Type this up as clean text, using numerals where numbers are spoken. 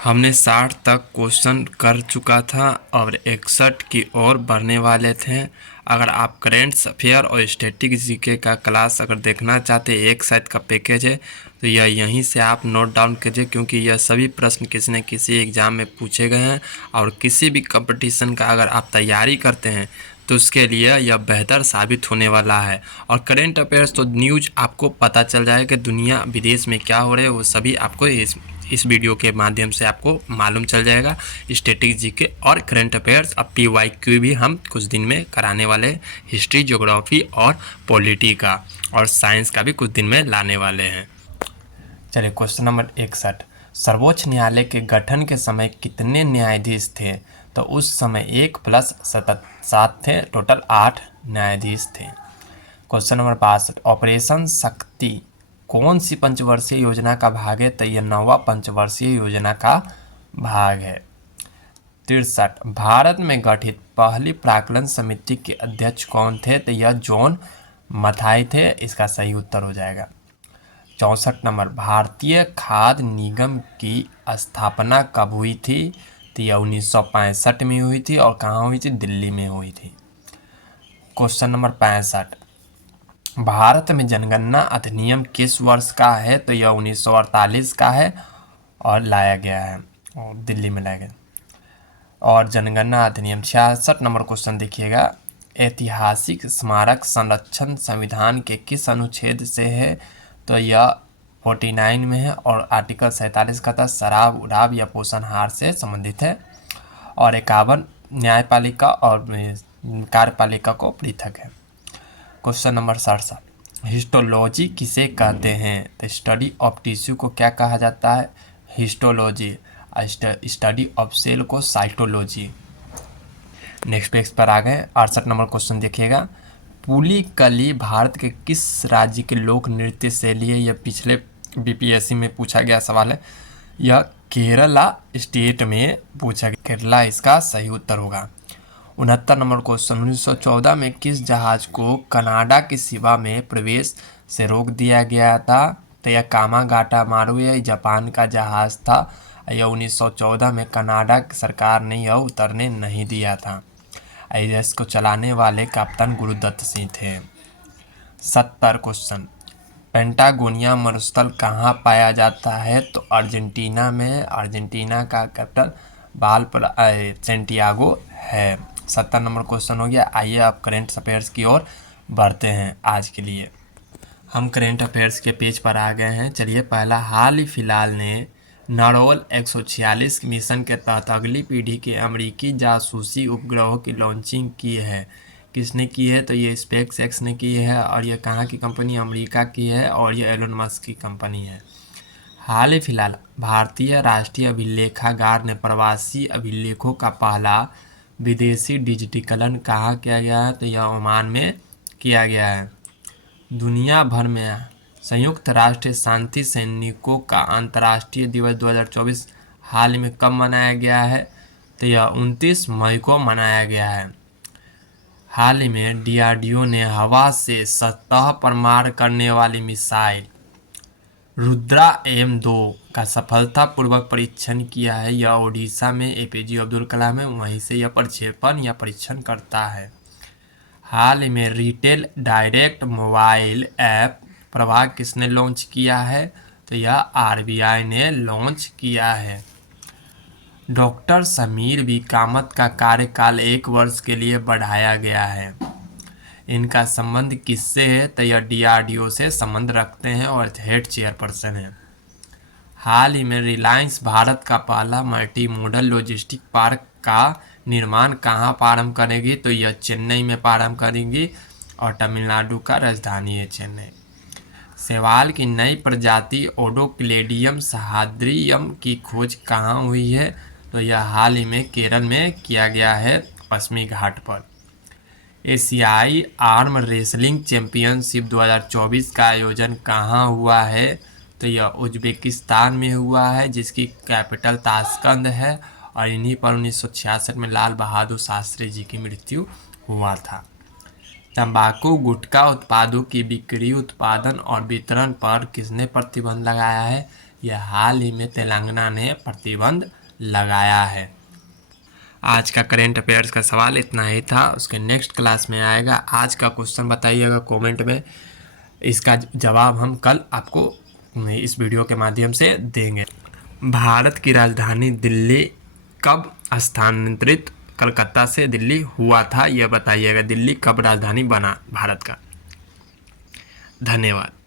हमने 60 तक क्वेश्चन कर चुका था और 61 की ओर बढ़ने वाले थे। अगर आप करेंट अफेयर और स्टैटिक जीके का क्लास अगर देखना चाहते हैं, एक साथ का पैकेज है, तो यह यहीं से आप नोट डाउन कीजिए, क्योंकि यह सभी प्रश्न किसी न किसी एग्ज़ाम में पूछे गए हैं। और किसी भी कंपटीशन का अगर आप तैयारी करते हैं तो उसके लिए यह बेहतर साबित होने वाला है। और करेंट अफेयर्स तो न्यूज आपको पता चल जाएगा कि दुनिया विदेश में क्या हो रहा है, वो सभी आपको इस वीडियो के माध्यम से आपको मालूम चल जाएगा। स्टैटिक जीके और करंट अफेयर्स अब PYQ भी हम कुछ दिन में कराने वाले, हिस्ट्री, ज्योग्राफी और पॉलिटी का और साइंस का भी कुछ दिन में लाने वाले हैं। चलिए क्वेश्चन नंबर 61, सर्वोच्च न्यायालय के गठन के समय कितने न्यायाधीश थे? तो उस समय 1 + 7 थे, टोटल 8 न्यायाधीश थे। क्वेश्चन नंबर 62, ऑपरेशन शक्ति कौन सी पंचवर्षीय योजना का भाग है? तो यह 9वां पंचवर्षीय योजना का भाग है। 63, भारत में गठित पहली प्राक्कलन समिति के अध्यक्ष कौन थे? तो यह जॉन मथाई थे, इसका सही उत्तर हो जाएगा। 64 नंबर, भारतीय खाद्य निगम की स्थापना कब हुई थी? तो यह 1965 में हुई थी। और कहाँ हुई थी? दिल्ली में हुई थी। क्वेश्चन नंबर 65, भारत में जनगणना अधिनियम किस वर्ष का है? तो यह 1948 का है और लाया गया है, और दिल्ली में लाया गया। और जनगणना अधिनियम 66 नंबर क्वेश्चन देखिएगा, ऐतिहासिक स्मारक संरक्षण संविधान के किस अनुच्छेद से है? तो यह 49 में है और आर्टिकल 47 का था, शराब, उड़ाव या पोषणहार से संबंधित है। और 51 न्यायपालिका और कार्यपालिका को पृथक है। क्वेश्चन नंबर 67, हिस्टोलॉजी किसे कहते हैं? तो स्टडी ऑफ टिश्यू को क्या कहा जाता है? हिस्टोलॉजी। स्टडी ऑफ सेल को साइटोलॉजी। नेक्स्ट पेज पर आ गए। 68 नंबर क्वेश्चन देखिएगा, पुलिकली भारत के किस राज्य की लोक नृत्य शैली है? यह पिछले BPSC में पूछा गया सवाल है। यह केरला स्टेट में पूछा गया, केरला इसका सही उत्तर होगा। 69 नंबर क्वेश्चन, 1914 में किस जहाज को कनाडा की सीमा में प्रवेश से रोक दिया गया था? तो यह कामागाटा मारू यह जापान का जहाज था। यह 1914 में कनाडा की सरकार ने यह उतरने नहीं दिया था। इसको चलाने वाले कप्तान गुरुदत्त सिंह थे। 70 क्वेश्चन, पेंटागोनिया मरुस्थल कहाँ पाया जाता है? तो अर्जेंटीना में। अर्जेंटीना का कैपिटल सेंटियागो है। 70 नंबर क्वेश्चन हो गया। आइए अब करेंट अफेयर्स की ओर बढ़ते हैं। आज के लिए हम करेंट अफेयर्स के पेज पर आ गए हैं। चलिए, पहला, हाल ही फिलहाल ने नारोल 146 मिशन के तहत अगली पीढ़ी के अमेरिकी जासूसी उपग्रहों की लॉन्चिंग की है। किसने की है? तो ये स्पेसएक्स ने की है। और ये कहाँ की कंपनी? अमेरिका की है और ये एलोन मस्क की कंपनी है। हाल ही फिलहाल भारतीय राष्ट्रीय अभिलेखागार ने प्रवासी अभिलेखों का पहला विदेशी डिजिटीकरण कहाँ किया गया है? तो यह ओमान में किया गया है। दुनिया भर में संयुक्त राष्ट्र शांति सैनिकों का अंतर्राष्ट्रीय दिवस 2024 हाल में कब मनाया गया है? तो यह 29 मई को मनाया गया है। हाल ही में DRDO ने हवा से सतह पर मार करने वाली मिसाइल रुद्रा M2 का सफलतापूर्वक परीक्षण किया है। यह ओडिशा में APJ अब्दुल कलाम है, वहीं से यह प्रक्षेपण या परीक्षण करता है। हाल ही में रिटेल डायरेक्ट मोबाइल ऐप प्रभाग किसने लॉन्च किया है? तो यह RBI ने लॉन्च किया है। डॉक्टर समीर बी कामत का कार्यकाल 1 वर्ष के लिए बढ़ाया गया है। इनका संबंध किससे है? तो यह DRDO से संबंध रखते हैं और हेड चेयरपर्सन है। हाल ही में रिलायंस भारत का पहला मल्टी मॉडल लॉजिस्टिक पार्क का निर्माण कहाँ प्रारंभ करेगी? तो यह चेन्नई में प्रारंभ करेगी और तमिलनाडु का राजधानी है चेन्नई। शैवाल की नई प्रजाति ओडोक्लेडियम सहाद्रियम की खोज कहाँ हुई है? तो यह हाल ही में केरल में किया गया है, पश्चिमी घाट पर। एशियाई आर्म रेसलिंग चैंपियनशिप 2024 का आयोजन कहाँ हुआ है? तो यह उज्बेकिस्तान में हुआ है, जिसकी कैपिटल ताशकंद है। और इन्हीं पर 1966 में लाल बहादुर शास्त्री जी की मृत्यु हुआ था। तंबाकू गुटखा उत्पादों की बिक्री, उत्पादन और वितरण पर किसने प्रतिबंध लगाया है? यह हाल ही में तेलंगाना ने प्रतिबंध लगाया है। आज का करेंट अफेयर्स का सवाल इतना ही था, उसके नेक्स्ट क्लास में आएगा। आज का क्वेश्चन बताइएगा कमेंट में, इसका जवाब हम कल आपको इस वीडियो के माध्यम से देंगे। भारत की राजधानी दिल्ली कब स्थानांतरित कलकत्ता से दिल्ली हुआ था, यह बताइएगा। दिल्ली कब राजधानी बना भारत का। धन्यवाद।